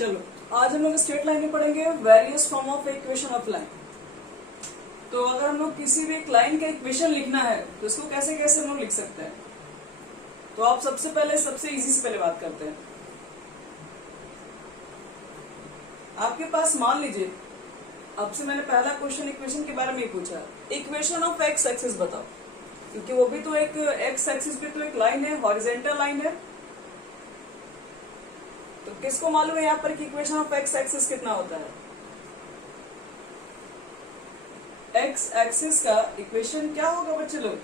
चलो आज हम लोग स्ट्रेट लाइन में पढ़ेंगे various form of equation of line. तो अगर हम लोग किसी भी एक लाइन का इक्वेशन लिखना है तो इसको कैसे कैसे हम लोग लिख सकते हैं। तो आप सबसे इजी से पहले बात करते हैं। आपके पास मान लीजिए आपसे मैंने पहला क्वेश्चन इक्वेशन के बारे में ही पूछा, इक्वेशन ऑफ एक्स एक्सिस बताओ, क्योंकि वो भी तो एक एक्स एक्सिस पे तो एक लाइन है, हॉरिजॉन्टल लाइन है। तो किसको मालूम है यहाँ पर कि इक्वेशन ऑफ एक्स एक्सिस कितना होता है। एक्स एक्सिस का इक्वेशन क्या होगा बच्चे लोग।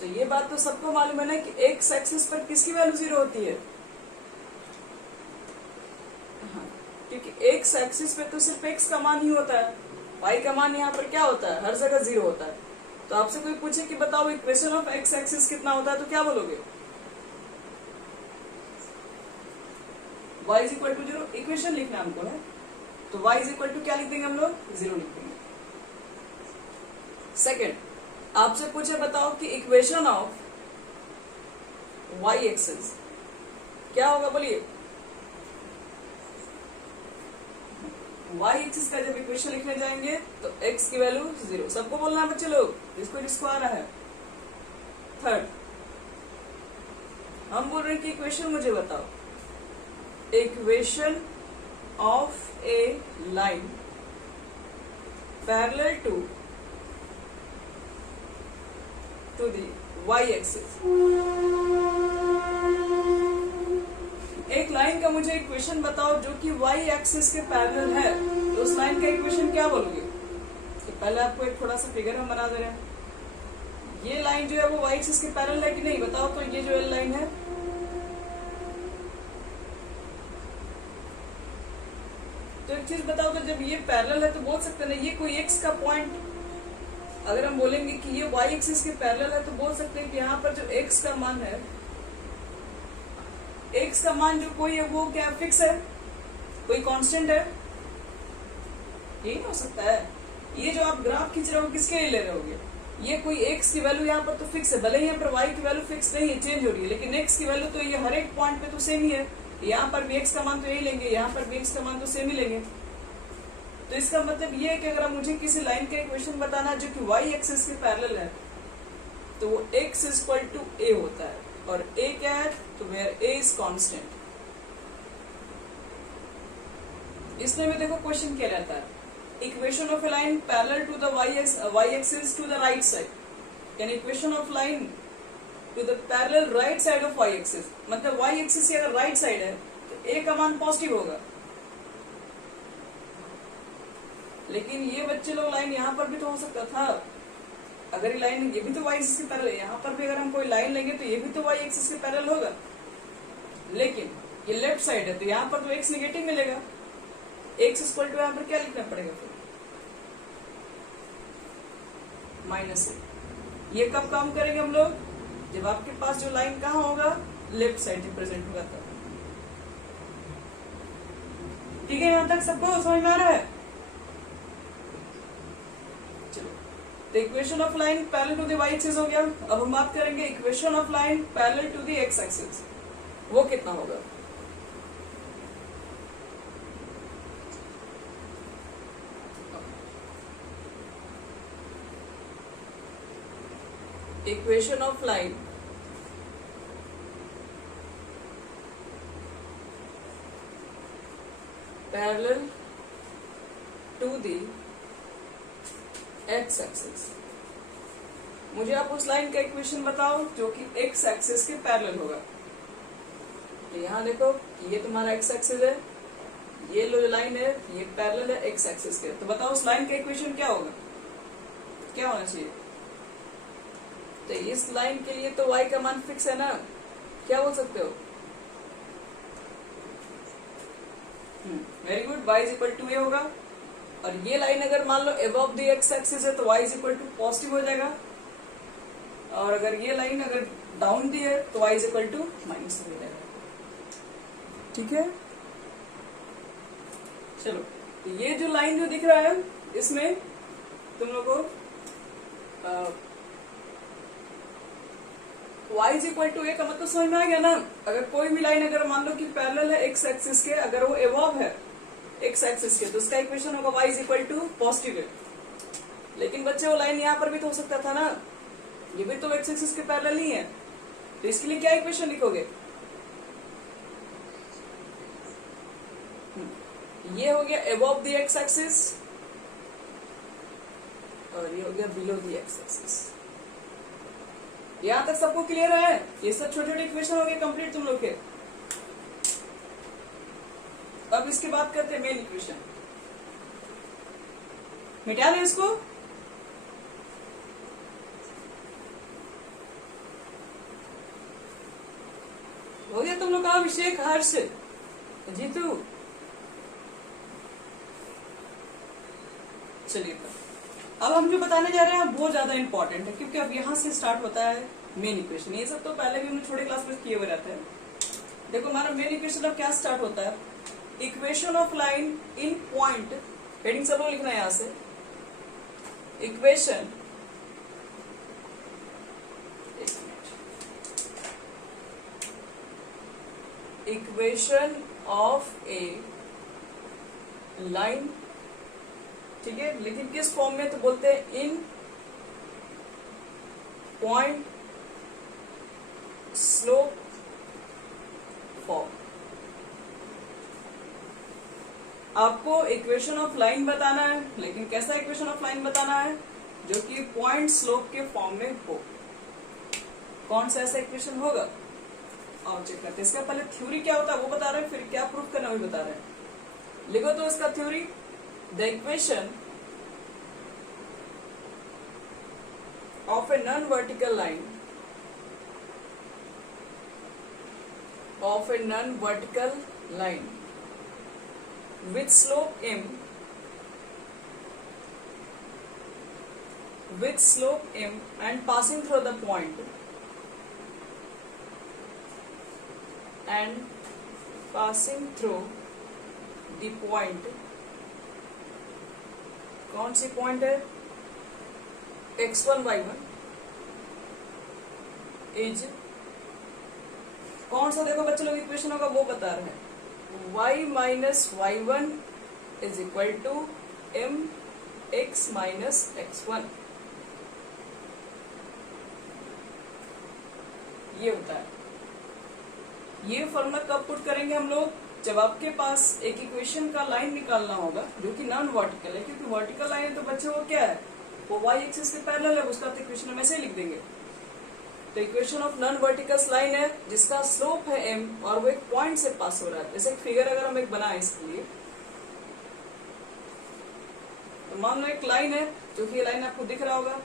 तो ये बात तो सबको मालूम है ना कि एक्स एक्सिस पर किसकी वैल्यू 0 होती है। हाँ, क्योंकि एक्स एक्सिस पे तो सिर्फ एक्स का मान ही होता है, वाई का मान यहाँ पर क्या होता है, हर जगह 0 होता है। तो आपसे कोई पूछे कि बताओ इक्वेशन ऑफ एक्स एक्सिस कितना होता है, तो क्या बोलोगे, y is equal to 0। Equation लिखना हमको है तो y इज इक्वल टू क्या लिख देंगे हम लोग, 0 लिख देंगे। सेकेंड, आपसे पूछे बताओ कि इक्वेशन ऑफ y एक्सिस क्या होगा, बोलिए। y एक्सिस का जब इक्वेशन लिखने जाएंगे तो x की वैल्यू 0, सबको बोलना है बच्चे लोग, जिसको आ रहा है। थर्ड, हम बोल रहे हैं कि इक्वेशन मुझे बताओ, equation of a line parallel to the y axis. एक लाइन का मुझे इक्वेशन बताओ जो कि y एक्सिस के पैरेलल है, तो उस लाइन का इक्वेशन क्या बोलोगे। तो पहले आपको एक थोड़ा सा फिगर हम बना दे रहे हैं। ये लाइन जो है वो y एक्सिस के पैरेलल है कि नहीं, बताओ। तो ये जो एल लाइन है, तो एक चीज बताओ, तो जब ये पैरेलल है तो बोल सकते हैं ना ये कोई x का पॉइंट, अगर हम बोलेंगे कि ये y एक्सिस के पैरेलल है तो बोल सकते हैं कि यहाँ पर जो x का मान है, x का मान जो कोई है वो क्या फिक्स है, कोई कांस्टेंट है, यही हो सकता है। ये जो आप ग्राफ खींच रहे हो किसके लिए ले रहे होगे, ये कोई x की वैल्यू यहाँ पर तो फिक्स है, भले ही यहाँ पर y की वैल्यू फिक्स नहीं है, चेंज हो रही है, लेकिन x की वैल्यू तो ये हर एक पॉइंट पे तो सेम ही है। यहाँ पर भी x का मान तो यही लेंगे, यहाँ पर भी x का मान तो सेम ही लेंगे। तो इसका मतलब ये है कि अगर मुझे किसी लाइन का इक्वेशन बताना जो कि y एक्सिस के पैरेलल है तो वो x is equal to a होता है, और a क्या है, तो वेयर a इज कांस्टेंट। इसमें भी देखो क्वेश्चन क्या रहता है, equation of a line parallel to the y axis to the right side, यानी equation of line to the parallel right side of y axis. मतलब y एक्सिस की अगर राइट साइड है तो a का मान पॉजिटिव होगा। लेकिन ये बच्चे लोग लाइन यहाँ पर भी तो हो सकता था, अगर ये लाइन ये भी तो y एक्सिस के पैरेलल है, यहाँ पर भी अगर हम कोई लाइन लेंगे तो ये भी तो y एक्सिस के पैरेलल होगा। लेकिन ये लेफ्ट साइड है तो यहाँ पर तो x नेगेटिव मिलेगा, x इक्वल टू यहाँ पर क्या लिखना पड़ेगा फिर, -a। ये कब काम करेंगे हम लोग, जब आपके पास जो लाइन कहाँ होगा, लेफ्ट साइड रिप्रेजेंट होगा तब। ठीक है, यहाँ तक सबको समझ में आ रहा है। चलो, तो equation of line parallel to the y axis हो गया। अब हम बात करेंगे equation of line parallel to the x axis, वो कितना होगा। Equation of line parallel to the x axis. मुझे आप उस लाइन का इक्वेशन बताओ जो कि x एक्सिस के पैरेलल होगा। तो यहाँ देखो ये तुम्हारा x एक्सिस है, ये लो लाइन है, ये पैरेलल है x एक्सिस के। तो बताओ उस लाइन का इक्वेशन क्या होगा, क्या होना चाहिए। तो इस लाइन के लिए तो y का मान फिक्स है ना, क्या बोल सकते हो। Very good, y is equal to a होगा। और ये लाइन अगर मान लो अबव द x एक्सिस है तो y is equal to positive हो जाएगा, और अगर ये लाइन अगर डाउन दी है तो y is equal to minus हो जाएगा। ठीक है, चलो, तो ये जो लाइन जो दिख रहा है इसमें तुम लोग को y इज इक्वल टू ए का मतलब समझ में आ गया ना। अगर कोई भी लाइन अगर मान लो कि पैरेलल है एक्स एक्सिस के, अगर वो एबव है एक्स एक्सिस के, तो उसका इक्वेशन होगा y is equal to positive है। लेकिन बच्चे वो लाइन यहाँ पर भी तो हो सकता था ना, ये भी तो एक्स एक्सिस के पैरेलल ही है, तो इसके लिए क्या इक्वेशन लिखोगे? ये हो गया अबव द एक्स एक्सिस और ये हो गया बिलो द एक्स एक्सिस। यहां तक सबको क्लियर है? ये सब छोटे छोटे इक्वेशन हो गए कंप्लीट तुम लोग के। अब इसके बाद करते हैं मेन इक्वेशन। मिटा लें इसको। हो गया तुम लोग का? अभिषेक, हर्ष, जीतू, चलिए अब हम जो बताने जा रहे हैं बहुत ज्यादा इंपॉर्टेंट है, क्योंकि अब यहां से स्टार्ट होता है मेन इक्वेशन। ये सब तो पहले भी हमने छोटे क्लास में किए हुए रहते हैं। देखो हमारा मेन इक्वेशन अब क्या स्टार्ट होता है, equation of line in point, heading सब लोग लिखना है यहां से, equation equation of a line, ठीक है, लेकिन किस फॉर्म में? तो बोलते हैं इन पॉइंट स्लोप फॉर्म। आपको इक्वेशन ऑफ लाइन बताना है, लेकिन कैसा इक्वेशन ऑफ लाइन बताना है? जो कि पॉइंट स्लोप के फॉर्म में हो। कौन सा ऐसा इक्वेशन होगा? और चेक करते हैं। इसका पहले थ्योरी क्या होता है वो बता रहे हैं, फिर क्या प्रूफ करना वो बता रहे हैं। लिखो तो इसका theory, the equation of a non-vertical line with slope m and passing through the point कौन सी पॉइंट है? x1 y1 इज कौन सा? देखो बच्चे लोग इक्वेशन होगा वो बता रहे हैं, y minus y1 is equal to m x minus x1। ये होता है। ये फॉर्मूला कब पुट करेंगे हम लोग? जब आपके पास एक इक्वेशन का लाइन निकालना होगा जो कि नॉन वर्टिकल है, क्योंकि वर्टिकल लाइन है तो बच्चे वो क्या है, वो y एक्सिस के पैरेलल है, उसका तो इक्वेशन हम ऐसे ही लिख देंगे। तो equation of non vertical line है जिसका स्लोप है m और वो एक पॉइंट से पास हो रहा है। जैसे एक फिगर अगर हम एक बनाए इसके लिए, तो मान लो एक लाइन है, जो कि ये लाइन आपको दिख रहा होगा,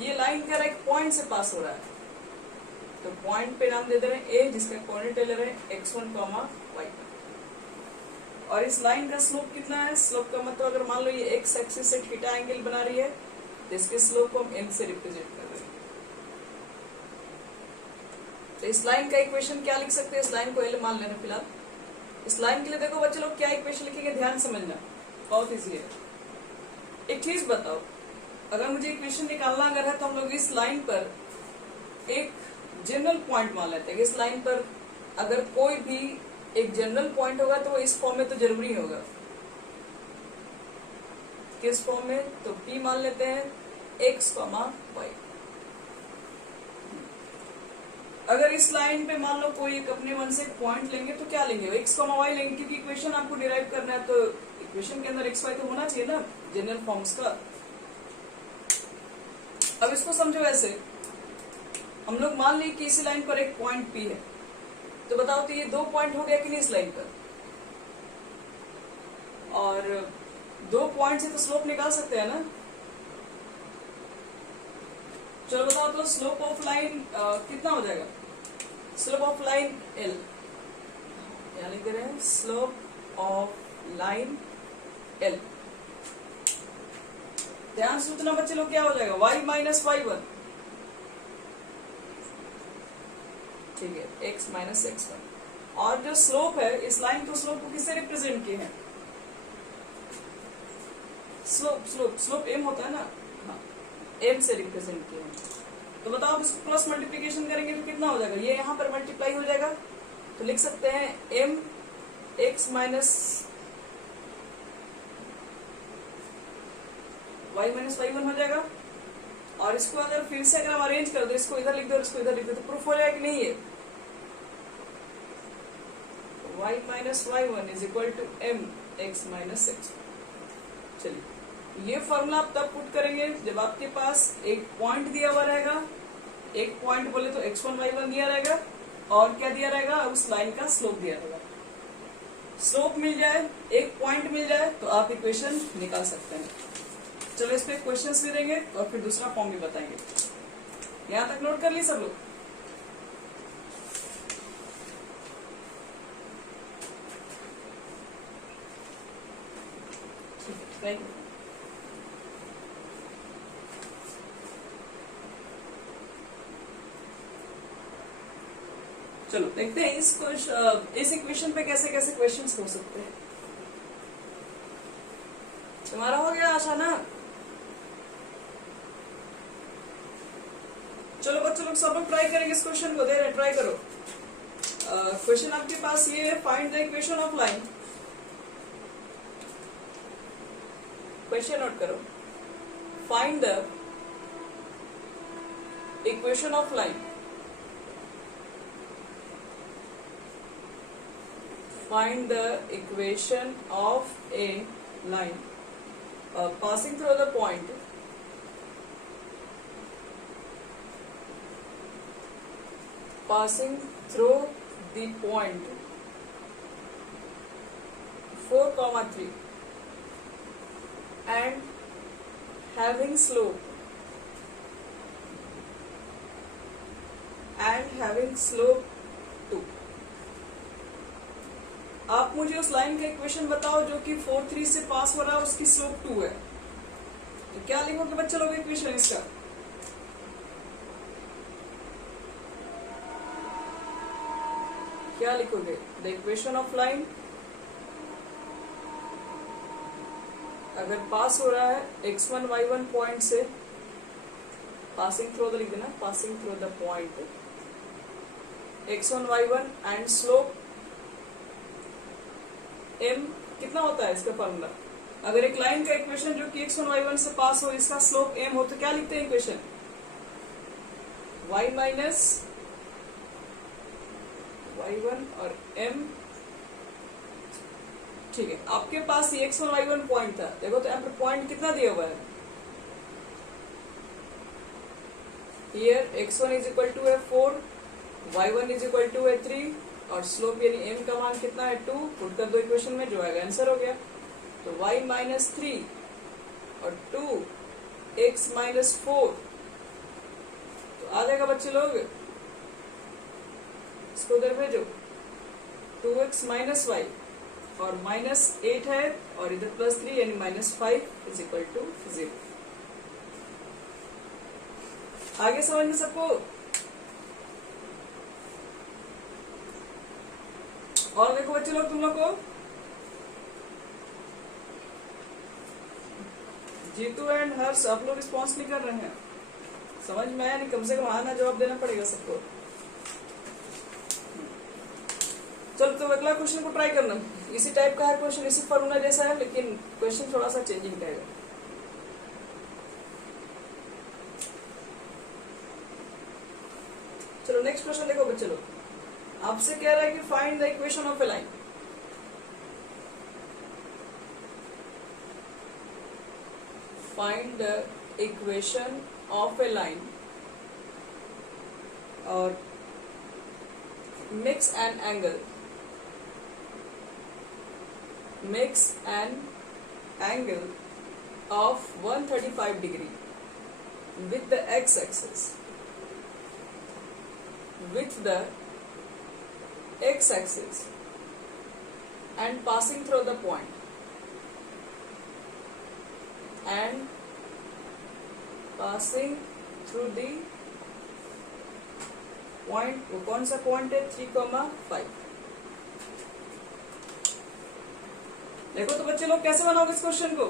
ये लाइन क्या एक पॉइंट से पास हो रहा है, तो पॉइंट पे नाम दे दे रहे हैं a, जिसका कोऑर्डिनेट ले रहे हैं x1, y1। और इस लाइन का स्लोप कितना है? स्लोप का मतलब अगर मान लो ये एक्स एक्सिस से थीटा एंगल बना रही है, तो इसके स्लोप को हम m से रिप्रेजेंट कर रहे हैं। तो इस लाइन का इक्वेशन क्या लिख सकते हैं? इस लाइन को L मान लेना फिलहाल। इस लाइन के लिए देखो बच्चे लोग क्या इक्वेशन लिखेंगे, ध्यान समझना, बहुत इजी है। एक चीज बताओ, अगर मुझे इक्वेशन निकालना अगर है तो हम लोग इस लाइन पर एक जनरल पॉइंट मान लेते हैं। इस लाइन पर अगर कोई भी एक जनरल पॉइंट होगा तो वो इस फॉर्म में तो जरूरी होगा। किस फॉर्म में? तो P मान लेते हैं x, y। अगर इस लाइन पे मान लो कोई एक अपने मन से एक पॉइंट लेंगे तो क्या लेंगे? x, y लेंगे, क्योंकि इक्वेशन आपको डिराइव करना है, तो इक्वेशन के अंदर x, y तो होना चाहिए ना जनरल फॉर्म्स का। अब इसको समझो ऐसे, हम लोग मान ली कि इसी लाइन पर एक पॉइंट P है, तो बताओ तो ये दो पॉइंट हो गया कि नहीं इस लाइन पर? और दो पॉइंट से तो स्लोप निकाल सकते हैं ना। चलो बताओ तो स्लोप ऑफ लाइन कितना हो जाएगा? स्लोप ऑफ लाइन L, यहाँ लिख रहे हैं स्लोप ऑफ लाइन L। ध्यान से सोचना बच्चे लोग, क्या हो जाएगा? y माइनस y1, ठीक है, x माइनस x1। और जो स्लोप है इस लाइन को, स्लोप को किससे रिप्रेजेंट किए हैं? स्लोप m होता है ना, हाँ, m से रिप्रेजेंट किए हैं। तो बताओ आप इसको क्रॉस मल्टीप्लीकेशन करेंगे तो कितना हो जाएगा, ये यहाँ पर मल्टीप्लाई हो जाएगा, तो लिख सकते हैं m x minus y minus y 1 हो जाएगा। और इसको अगर फिर से अगर हम अरेंज कर दो, इसको इधर लिख दो और इसको इधर लिख दो, तो प्रूफ हो जाएगा कि नहीं है, y minus y1 is equal to m x minus x। चलिए ये फॉर्मूला आप तब पुट करेंगे जब आपके पास एक पॉइंट दिया हुआ रहेगा, एक पॉइंट बोले तो x1 y1 दिया रहेगा, और क्या दिया रहेगा, उस लाइन का स्लोप दिया रहेगा। स्लोप मिल जाए, एक पॉइंट मिल जाए, तो आप इक्वेशन निकाल सकते हैं। चलो इस पे क्वेश्चंस भी देंगे और फिर दूसरा फॉर्म भी बताएंगे। यहां तक नोट कर लिए सब लोग? Thank you. चलो देखते हैं इस इक्वेशन पे कैसे कैसे क्वेश्चंस हो सकते हैं। तुम्हारा हो गया आशा ना? चलो बच्चों लोग सब लोग ट्राई करेंगे इस क्वेश्चन को, दे रहे ट्राई करो। क्वेश्चन आपके पास ये है, find the equation of line. Question note करो, find the equation of line. Find the equation of a line passing through the point passing through the point 4, 3 and having slope to। आप मुझे उस line का equation बताओ जो कि 4, 3 से पास हो रहा है, उसकी स्लोप 2 है। तो क्या लिखोगे बच्चे लोग इक्वेशन इसका? क्या लिखोगे? द इक्वेशन ऑफ लाइन अगर पास हो रहा है x1 y1 पॉइंट से, पासिंग थ्रू द लिख देना, passing through the point x1 y1 and slope m कितना होता है इसका फॉर्मूला? अगर एक लाइन का इक्वेशन जो कि x1 y1 से पास हो, इसका स्लोप m हो, तो क्या लिखते हैं इक्वेशन? y माइनस y1 और m। ठीक है, आपके पास ये x1 y1 पॉइंट था, देखो तो यहाँ पर पॉइंट कितना दिया हुआ है? Here x1 is equal to है 4, y1 इज इक्वल टू है 3 और स्लोप यानी m का मान कितना है 2। पुट कर दो इक्वेशन में, जो आएगा आंसर हो गया। तो y माइनस 3 और 2 x माइनस 4, तो आ जाएगा बच्चे लोग, इसको उधर भेजो, 2x माइनस y और माइनस 8 है और इधर प्लस 3 यानी माइनस 5 इज इक्वल टू 0। आगे समझ में सबको? और देखो बच्चे लोग, तुम लोग को जीतू एंड हर्ष आप लोग रिस्पॉन्स नहीं कर रहे हैं, समझ में आया नहीं? कम से कम आना जवाब देना पड़ेगा सबको। चलो तो अगला क्वेश्चन को ट्राई करना, इसी टाइप का है क्वेश्चन, इसी फॉर्मूला जैसा है, लेकिन क्वेश्चन थोड़ा सा चेंजिंग रहेगा। चलो नेक्स्ट क्वेश्चन देखो बच्चे लोग, आपसे कह रहा है कि find the equation of a line. Find the equation of a line और makes an angle of 135 degree with the x-axis and passing through the point वो कौन सा पॉइंट है? 3,5। देखो तो बच्चे लोग कैसे बनाओगे इस क्वेश्चन को?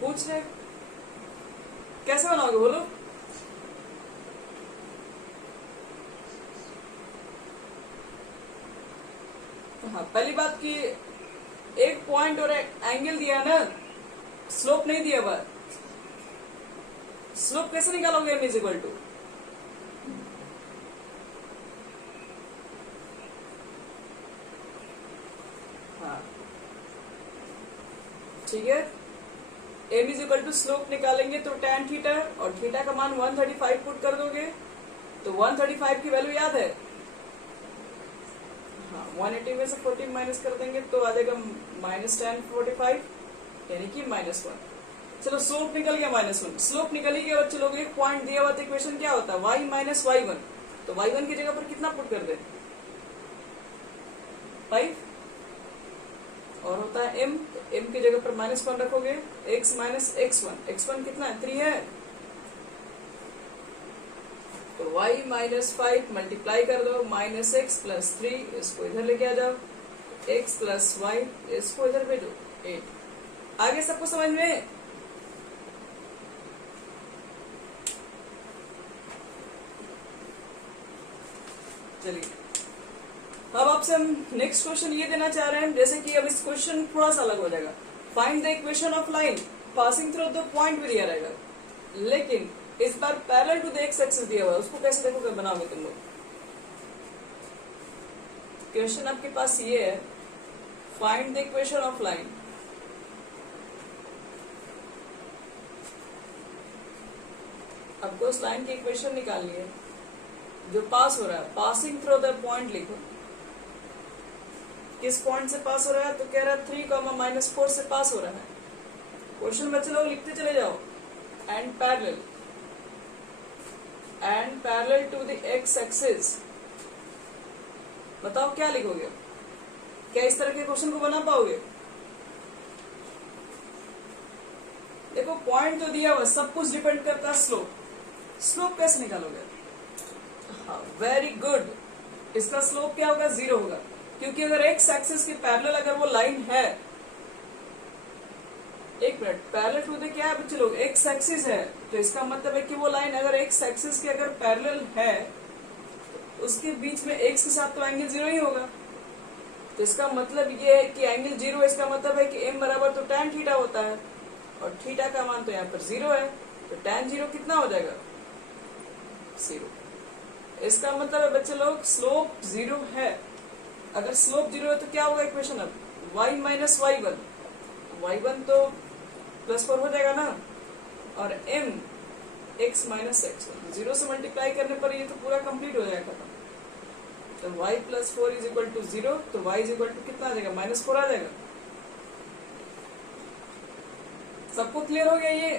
पूछ रहे कैसे बनाओगे बोलो? हाँ, पहली बात कि एक पॉइंट और एंगल दिया ना, स्लोप नहीं दिया हुआ। स्लोप कैसे निकालोगे m इज इक्वल टू, हाँ ठीक है, m is equal to slope निकालेंगे तो tan थीटा, और थीटा का मान 135 पुट कर दोगे तो 135 की वैल्यू याद है, हाँ 180 में से 14 माइनस कर देंगे तो आ जाएगा -tan45 यानी कि -1। चलो स्लोप निकल गया -1, स्लोप निकली गया और चलो एक पॉइंट दिया हुआ था, इक्वेशन क्या होता है y माइनस y1, तो y1 की जगह पर कितना पुट कर दे 5, और होता है m, तो m की जगह पर -1 रखोगे, x माइनस x1, x1 कितना है 3 है, तो y माइनस 5 मल्टीप्लाई कर दो -x प्लस 3, इसको इधर लेके आ जाओ, x प्लस y, इसको इधर भेजो 8। आगे सबको समझ में, चलिए अब आपसे हम नेक्स्ट क्वेश्चन ये देना चाह रहे हैं, जैसे कि अब इस क्वेश्चन थोड़ा सा अलग हो जाएगा, find the equation of line passing through the point भी दिया रहेगा, लेकिन इस बार parallel to the x axis दिया हुआ है, उसको कैसे देखोगे बनाओगे तुम लोग। क्वेश्चन आपके पास ये है, find the equation of line, आपको उस लाइन की इक्वेशन निकालनी है जो पास हो रहा है, पासिंग थ्रू द पॉइंट लिखो, किस पॉइंट से पास हो रहा है, तो कह रहा है 3, -4 से पास हो रहा है। क्वेश्चन बच्चे लोग लिखते चले जाओ, and parallel to the x axis, बताओ क्या लिखोगे, क्या इस तरह के क्वेश्चन को बना पाओगे। देखो पॉइंट तो दिया हुआ, सब कुछ डिपेंड करता है स्लोप, स्लोप कैसे निकालोगे, हाँ वेरी गुड, इसका स्लोप क्या होगा 0 होगा, क्योंकि अगर एक्स एक्सिस के पैरेलल अगर वो लाइन है, एक मिनट, पैरेलल टू द क्या है बच्चे लोग, एक्स एक्सिस है, तो इसका मतलब है कि वो लाइन अगर एक्स एक्सिस के अगर पैरेलल है तो उसके बीच में एक्स के साथ तो एंगल 0 ही होगा, तो इसका मतलब ये है कि एंगल 0, इसका मतलब है कि m बराबर तो tan थीटा होता है, और थीटा का मान तो यहाँ पर 0 है, तो tan 0 कितना हो जाएगा 0। इसका मतलब है बच्चे लोग स्लोप 0 है, अगर स्लोप 0 है तो क्या होगा इक्वेशन, अब y माइनस y1, y1 तो +4 हो जाएगा ना, और m x माइनस x1, 0 से मल्टीप्लाई करने पर ये तो पूरा कंप्लीट हो जाएगा खत्म, तो y plus 4 is equal to 0, तो y इज इक्वल टू कितना आ जाएगा -4 आ जाएगा। सबको क्लियर हो गया ये।